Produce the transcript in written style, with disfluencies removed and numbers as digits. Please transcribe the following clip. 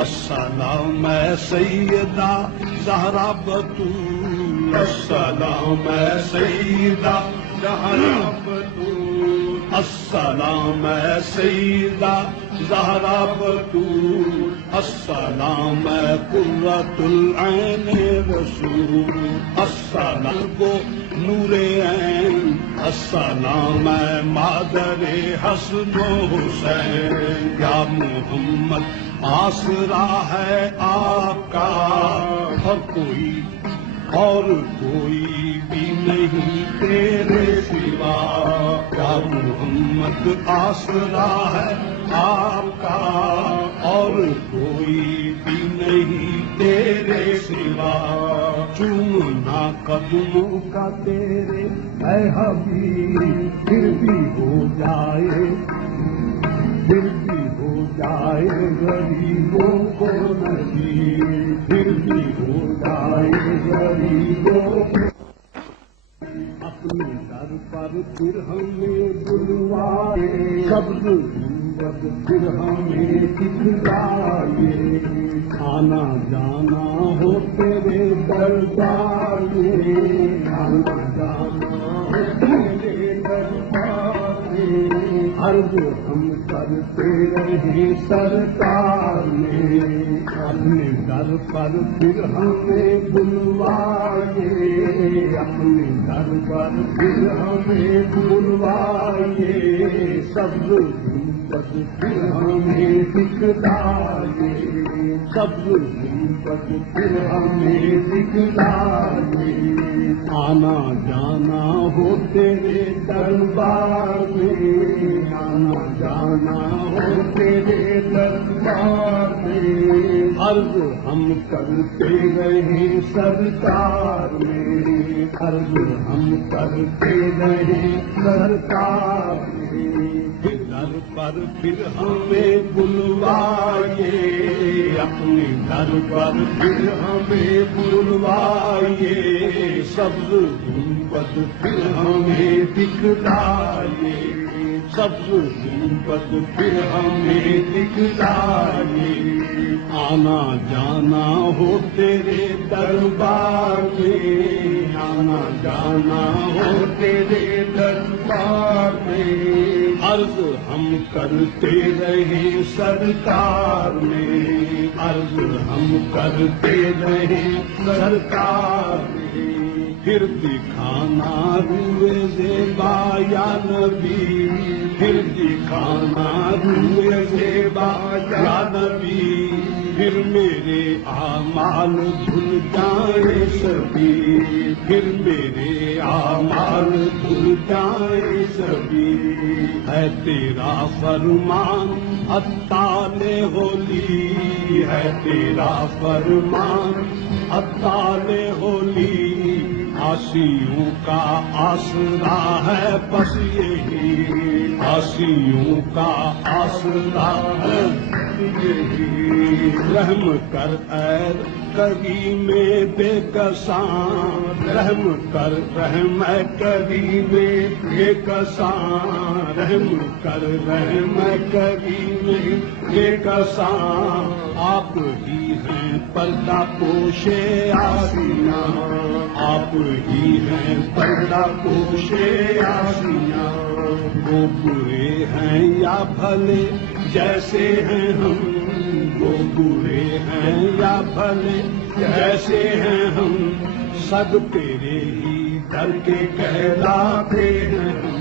السلام سیدہ زہرا بطول، السلام سیدہ زہرا بطول، السلام سیدہ زہرا بطول، السلام قرۃ العین رسول، السلام کو نور عین، السلام مادر حسن و حسین، یا محمد آسرا ہے آپ کا، اور کوئی بھی نہیں تیرے سوا، یا محمد آسرا ہے آپ کا، اور کوئی بھی نہیں تیرے سوا، چومنا قدموں کا تیرے اے حبیب، پھر بھی ہو جائے غریبوں کو نصیب، پھر بھی ہو جائے غریبوں کو، اپنے در پر پھر ہمیں بلوائے، سبز گنبد پھر ہمیں دکھلائے، آنا جانا ہو تیرے دربار میں، آنا جانا ہو تیرے دربار میں، عرض ہم کرتے رہے سرکار میں، اپنے در پر پھر ہمیں بلوائے، اپنے در پر پھر ہمیں بلوائے، سبز گنبد پھر ہمیں دکھلائے، سبز گنبد پھر ہمیں دکھلائے، آنا جانا ہو تیرے دربار میں، آنا جانا ہو تیرے دربار میں، عرض ہم کرتے رہے سرکار میں، عرض ہم کرتے رہے سرکار میں، در پر پھر ہمیں بلوائے، اپنے در پر پھر ہمیں بلوائے، سبز گنبد پھر ہمیں دکھلائے، سبز گنبد پھر ہمیں دکھلائے، آنا جانا ہو تیرے دربار میں، آنا جانا ہو تیرے دربار میں، عرض ہم کرتے رہے سرکار میں، عرض ہم کرتے رہے سرکار میں، پھر دکھانا روئے زیبا یا نبی، پھر دکھانا روئے زیبا یا نبی، پھر میرے اعمال دھل جائیں سبھی، پھر میرے اعمال دھل جائیں سبھی، ہے تیرا فرمان اطال ہولی، ہے تیرا فرمان اطال ہولی، آسیوں کا آسرا ہے بس یہی، آسیوں کا آسرا ہے یہی، رحم کر اے کریم بے کساں، رحم کر رحم کریم بے کساں، رحم کر رحم کریم بے کساں، آپ ہی ہیں پردہ پوشے آسیاں، آپ ہی ہیں پردہ پوشے آسیاں، وہ برے ہیں یا بھلے جیسے ہیں ہم، وہ برے ہیں یا بھلے جیسے ہیں ہم، سب تیرے ہی در کے کہلاتے ہیں ہم،